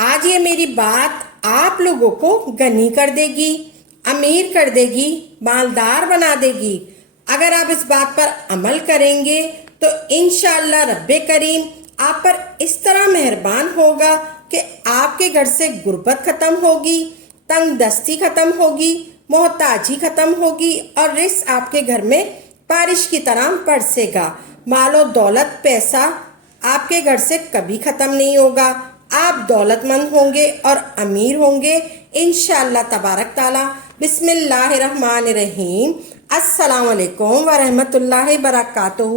آج یہ میری بات آپ لوگوں کو غنی کر دے گی، امیر کر دے گی، مالدار بنا دے گی۔ اگر آپ اس بات پر عمل کریں گے تو انشاءاللہ رب کریم آپ پر اس طرح مہربان ہوگا کہ آپ کے گھر سے غربت ختم ہوگی، تنگ دستی ختم ہوگی، محتاجی ختم ہوگی اور رزق آپ کے گھر میں بارش کی طرح برسے گا۔ مال و دولت، پیسہ آپ کے گھر سے کبھی ختم نہیں ہوگا۔ آپ دولت مند ہوں گے اور امیر ہوں گے انشاءاللہ تبارک تعالی۔ بسم اللہ الرحمن الرحیم۔ السلام علیکم ورحمۃ اللہ وبرکاتہ۔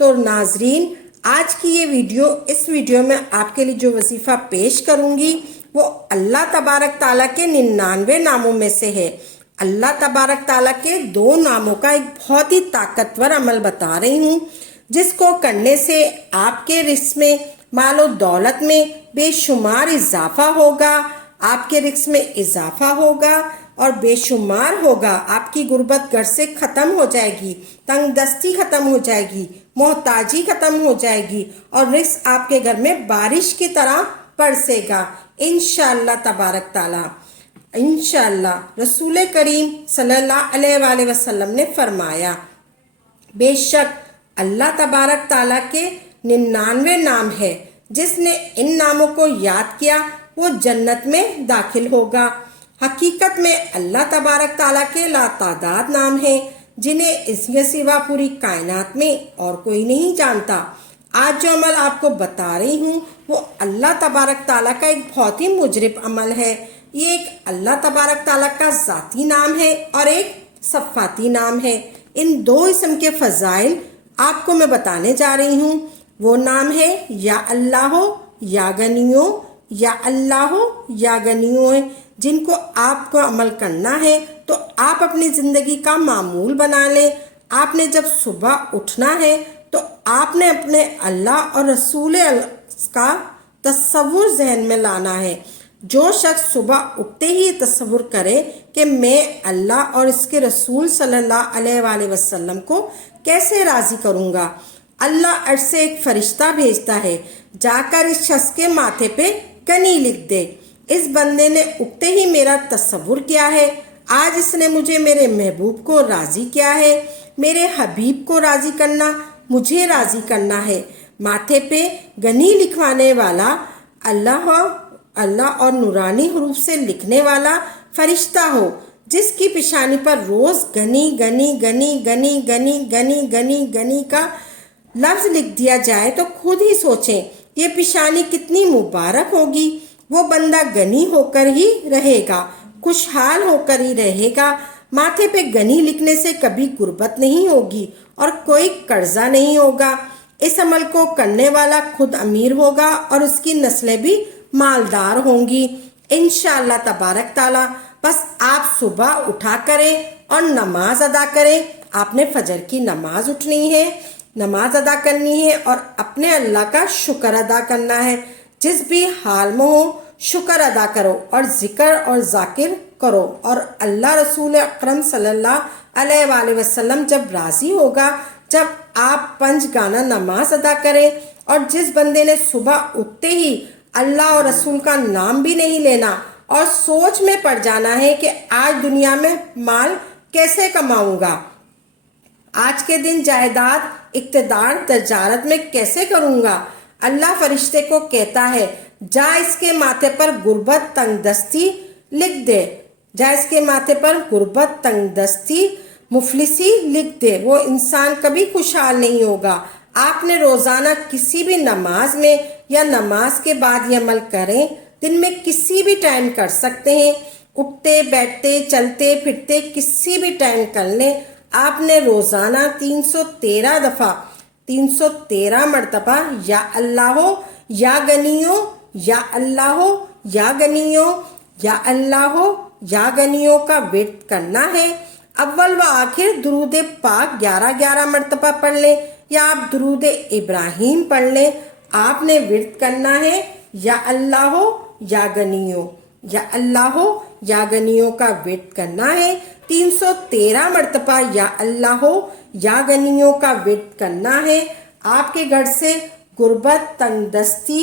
تو ناظرین، آج کی یہ اس ویڈیو میں آپ کے لیے جو وظیفہ پیش کروں گی وہ اللہ تبارک تعالیٰ کے 99 ناموں میں سے ہے۔ اللہ تبارک تعالیٰ کے 2 ناموں کا ایک بہت ہی طاقتور عمل بتا رہی ہوں، جس کو کرنے سے آپ کے رزق میں، مال و دولت میں بے شمار اضافہ ہوگا، آپ کے رزق میں اضافہ ہوگا اور بے شمار ہوگا۔ آپ کی غربت گھر سے ختم ہو جائے گی، تنگ دستی ختم ہو جائے گی، محتاجی ختم ہو جائے گی اور رزق آپ کے گھر میں بارش کی طرح برسے گا انشاءاللہ تبارک تعالی۔ انشاءاللہ رسول کریم صلی اللہ علیہ وآلہ وسلم نے فرمایا، بے شک اللہ تبارک تعالیٰ کے 99 نام ہے، جس نے ان ناموں کو یاد کیا وہ جنت میں داخل ہوگا۔ حقیقت میں اللہ تبارک تعالیٰ کے لاتعداد نام ہیں، جنہیں اس کے سوا پوری کائنات میں اور کوئی نہیں جانتا۔ آج جو عمل آپ کو بتا رہی ہوں وہ اللہ تبارک تعالیٰ کا ایک بہت ہی مجرب عمل ہے۔ یہ ایک اللہ تبارک تعالیٰ کا ذاتی نام ہے اور ایک صفاتی نام ہے۔ ان 2 اسم کے فضائل آپ کو میں بتانے جا رہی ہوں۔ وہ نام ہے یا اللہ ہو یا غنیوں، یا اللہ ہو یا غنیوں، جن کو آپ کو عمل کرنا ہے تو آپ اپنی زندگی کا معمول بنا لیں۔ آپ نے جب صبح اٹھنا ہے تو آپ نے اپنے اللہ اور رسول کا تصور ذہن میں لانا ہے۔ جو شخص صبح اٹھتے ہی تصور کرے کہ میں اللہ اور اس کے رسول صلی اللہ علیہ وآلہ وسلم کو کیسے راضی کروں گا، اللہ عرش سے ایک فرشتہ بھیجتا ہے، جا کر اس شخص کے ماتھے پہ غنی لکھ دے۔ اس بندے نے اٹھتے ہی میرا تصور کیا ہے، آج اس نے مجھے میرے محبوب کو راضی کیا ہے۔ میرے حبیب کو راضی کرنا مجھے راضی کرنا ہے۔ ماتھے پہ غنی لکھوانے والا اللہ اور نورانی حروف سے لکھنے والا فرشتہ ہو، جس کی پیشانی پر روز غنی غنی غنی غنی غنی غنی غنی غنی کا لفظ لکھ دیا جائے تو خود ہی سوچیں یہ پیشانی کتنی مبارک ہوگی۔ وہ بندہ غنی ہو کر ہی رہے گا، خوشحال ہو کر ہی رہے گا۔ ماتھے پہ غنی لکھنے سے کبھی غربت نہیں ہوگی اور کوئی قرضہ نہیں ہوگا۔ اس عمل کو کرنے والا خود امیر ہوگا اور اس کی نسلیں بھی مالدار ہوں گی انشاءاللہ تبارک تعالی۔ بس آپ صبح اٹھا کریں اور نماز ادا کریں۔ آپ نے فجر کی نماز اٹھنی ہے، نماز ادا کرنی ہے اور اپنے اللہ کا شکر ادا کرنا ہے۔ جس بھی حال میں ہو شکر ادا کرو اور ذکر اور ذاکر کرو، اور اللہ رسول اکرم صلی اللہ علیہ وآلہ وسلم جب راضی ہوگا جب آپ 5 گانا نماز ادا کریں۔ اور جس بندے نے صبح اٹھتے ہی اللہ اور رسول کا نام بھی نہیں لینا اور سوچ میں پڑ جانا ہے کہ آج دنیا میں مال کیسے کماؤں گا، آج کے دن جائیداد، اقتدار، تجارت میں کیسے کروں گا، اللہ فرشتے کو کہتا ہے جا اس کے ماتھے پر غربت، تنگ دستی لکھ دے، جا اس کے ماتھے پر غربت، تنگ دستی، مفلسی لکھ دے۔ وہ انسان کبھی خوشحال نہیں ہوگا۔ آپ نے روزانہ کسی بھی نماز میں یا نماز کے بعد یہ عمل کریں، دن میں کسی بھی ٹائم کر سکتے ہیں، اٹھتے بیٹھتے چلتے پھرتے کسی بھی ٹائم کر لیں۔ آپ نے روزانہ 313 دفعہ 313 مرتبہ یا اللہ ہو یا غنیوں، یا اللہ ہو یا غنیوں، یا اللہ ہو یا غنیوں کا ورد کرنا ہے۔ اول و آخر درود پاک 11 مرتبہ پڑھ لیں، یا آپ درود ابراہیم پڑھ لیں۔ آپ نے ورد کرنا ہے یا اللہ ہو یا غنیوں، یا اللہ ہو یا غنیوں کا ورد کرنا ہے۔ 313 مرتبہ یا اللہ ہو یا غنیوں کا ورد کرنا ہے۔ آپ کے گھر سے غربت، تنگ دستی